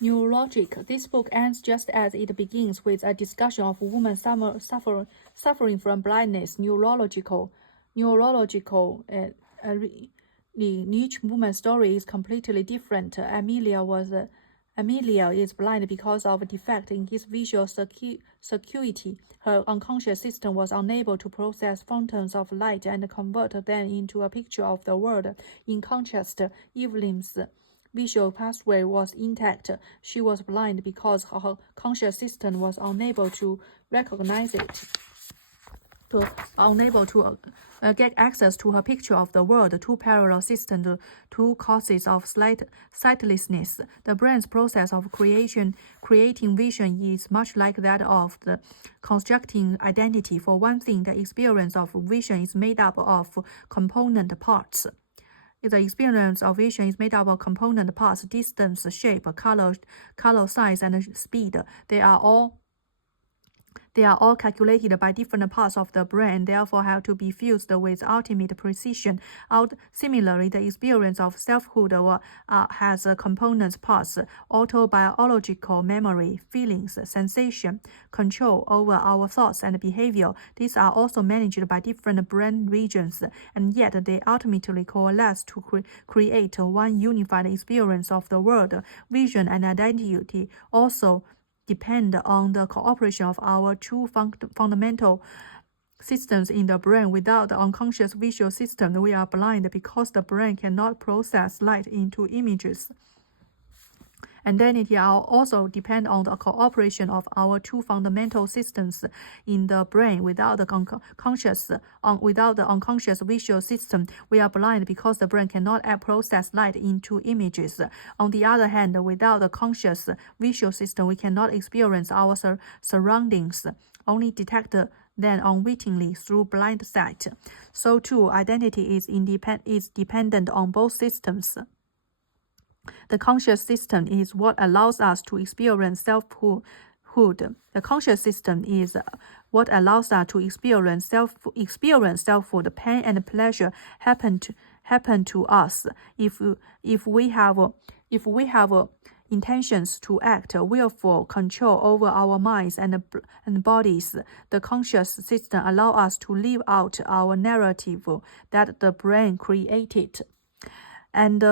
Neurologic. This book ends just as it begins with a discussion of women suffering from blindness. Each woman's story is completely different. Amelia is blind because of a defect in his visual circuity. Her unconscious system was unable to process fountains of light and convert them into a picture of the world. In contrast, Evelyn's visual pathway was intact. She was blind because her conscious system was unable to recognize it. Unable to get access to her picture of the world, two parallel systems, two causes of sightlessness. The brain's process of creating vision is much like that of the constructing identity. For one thing, the experience of vision is made up of component parts. The experience of vision is made up of component parts: distance, shape, color, size, and speed. They are all calculated by different parts of the brain and therefore have to be fused with ultimate precision. Similarly, the experience of selfhood has components parts: autobiological memory, feelings, sensation, control over our thoughts and behavior. These are also managed by different brain regions, and yet they ultimately coalesce to create one unified experience of the world. Vision and identity also depend on the cooperation of our two fundamental systems in the brain. Without the unconscious visual system, we are blind because the brain cannot process light into images. Identity also depend on the cooperation of our two fundamental systems in the brain. Without the unconscious visual system, we are blind because the brain cannot process light into images. On the other hand, without the conscious visual system, we cannot experience our surroundings, only detect them unwittingly through blind sight. So too, identity is dependent on both systems. The conscious system is what allows us to experience selfhood. The conscious system is what allows us to experience selfhood. Pain and pleasure happen to us. If we have intentions to act, willful control over our minds and bodies, the conscious system allows us to live out our narrative that the brain created. And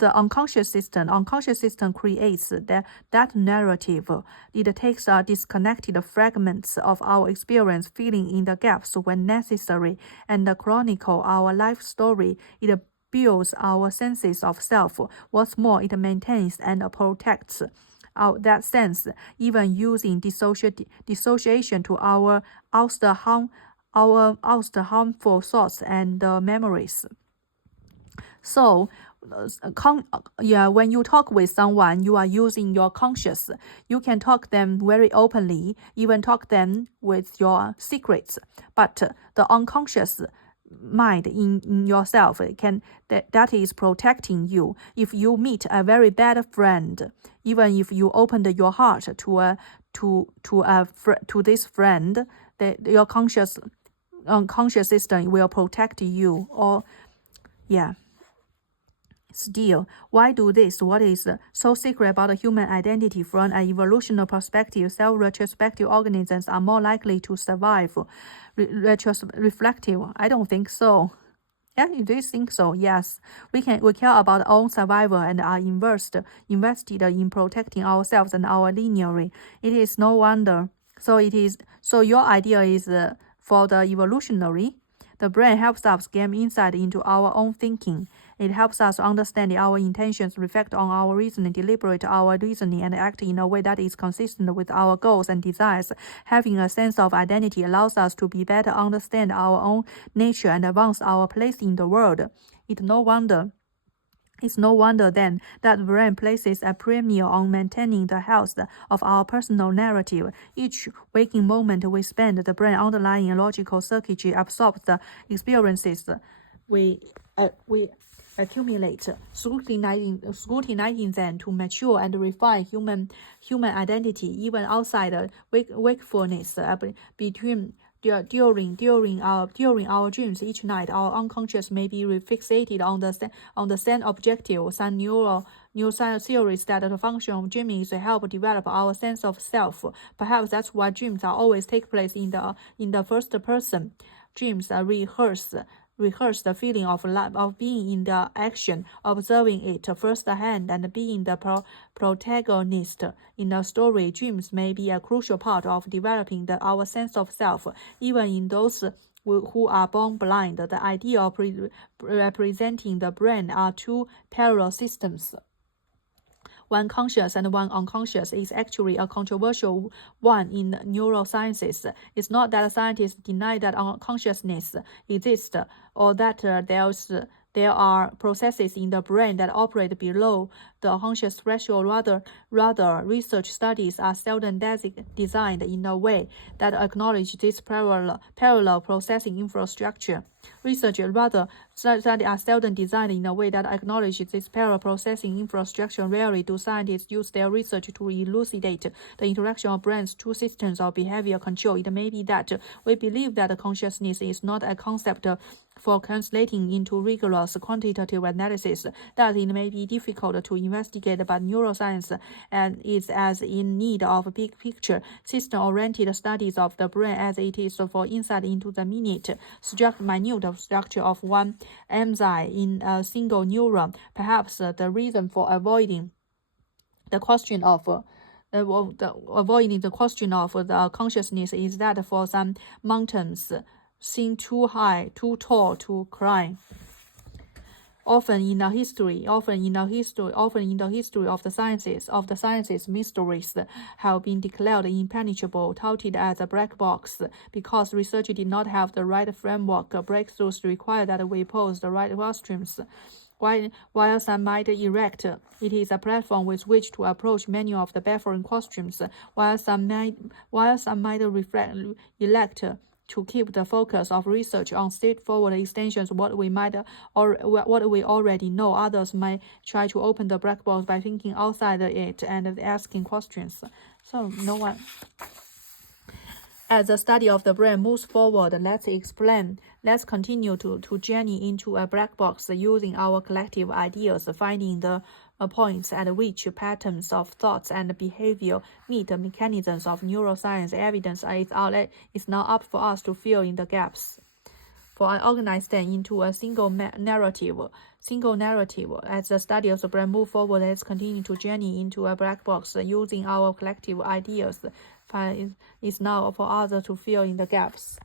the unconscious system creates that narrative. It takes disconnected fragments of our experience, filling in the gaps when necessary, and chronicle our life story. It builds our senses of self. What's more, it maintains and protects that sense, even using dissociation to oust harmful thoughts and memories. So, when you talk with someone, you are using your conscious. You can talk them very openly, even talk them with your secrets. But the unconscious mind in yourself that is protecting you. If you meet a very bad friend, even if you opened your heart to this friend, your unconscious system will protect you. Still, why do this? What is so secret about the human identity? From an evolutionary perspective, self-retrospective organisms are more likely to survive. Reflective? I don't think so. Yeah, you do think so? Yes, we care about our own survival and are invested in protecting ourselves and our lineage. It is no wonder. So your idea is for the evolutionary. The brain helps us gain insight into our own thinking. It helps us understand our intentions, reflect on our reasoning, deliberate our reasoning, and act in a way that is consistent with our goals and desires. Having a sense of identity allows us to better understand our own nature and advance our place in the world. It's no wonder then that the brain places a premium on maintaining the health of our personal narrative. Each waking moment we spend, the brain underlying logical circuitry absorbs the experiences we accumulate, scrutinizing them to mature and refine human identity, even outside wakefulness. During our dreams each night, our unconscious may be fixated on the same objective. Some neuroscience theories that the function of dreaming is to help develop our sense of self. Perhaps that's why dreams are always take place in the first person. Dreams rehearse the feeling of being in the action, observing it firsthand, and being the protagonist in a story. Dreams may be a crucial part of developing our sense of self, even in those who are born blind. The idea of representing the brain are two parallel systems. One conscious and one unconscious is actually a controversial one in neurosciences. It's not that scientists deny that unconsciousness exists or that there are processes in the brain that operate below the conscious threshold. Rather, research studies are seldom designed in a way that acknowledge this parallel processing infrastructure. Research studies are seldom designed in a way that acknowledges this parallel processing infrastructure. Rarely do scientists use their research to elucidate the interaction of brain's two systems of behavior control. It may be that we believe that consciousness is not a concept for translating into rigorous quantitative analysis, that it may be difficult to investigate, but neuroscience is as in need of big picture, system-oriented studies of the brain as it is for insight into the minute structure of one enzyme in a single neuron. Perhaps the reason for avoiding the question of the consciousness is that for some mountains seem too high, too tall to climb. Often in the history of the sciences, mysteries have been declared impenetrable, touted as a black box, because research did not have the right framework. Breakthroughs require that we pose the right questions. While some might erect it is a platform with which to approach many of the baffling questions, while some might elect to keep the focus of research on straightforward extensions what we already know. Others might try to open the black box by thinking outside it and asking questions. So no one. As the study of the brain moves forward, let's continue to journey into a black box using our collective ideas, finding the points at which patterns of thoughts and behavior meet the mechanisms of neuroscience. Evidence is now up for us to fill in the gaps. For I organize them into a single narrative. As the study of the brain moves forward, let's continue to journey into a black box using our collective ideas. It's now for others to fill in the gaps.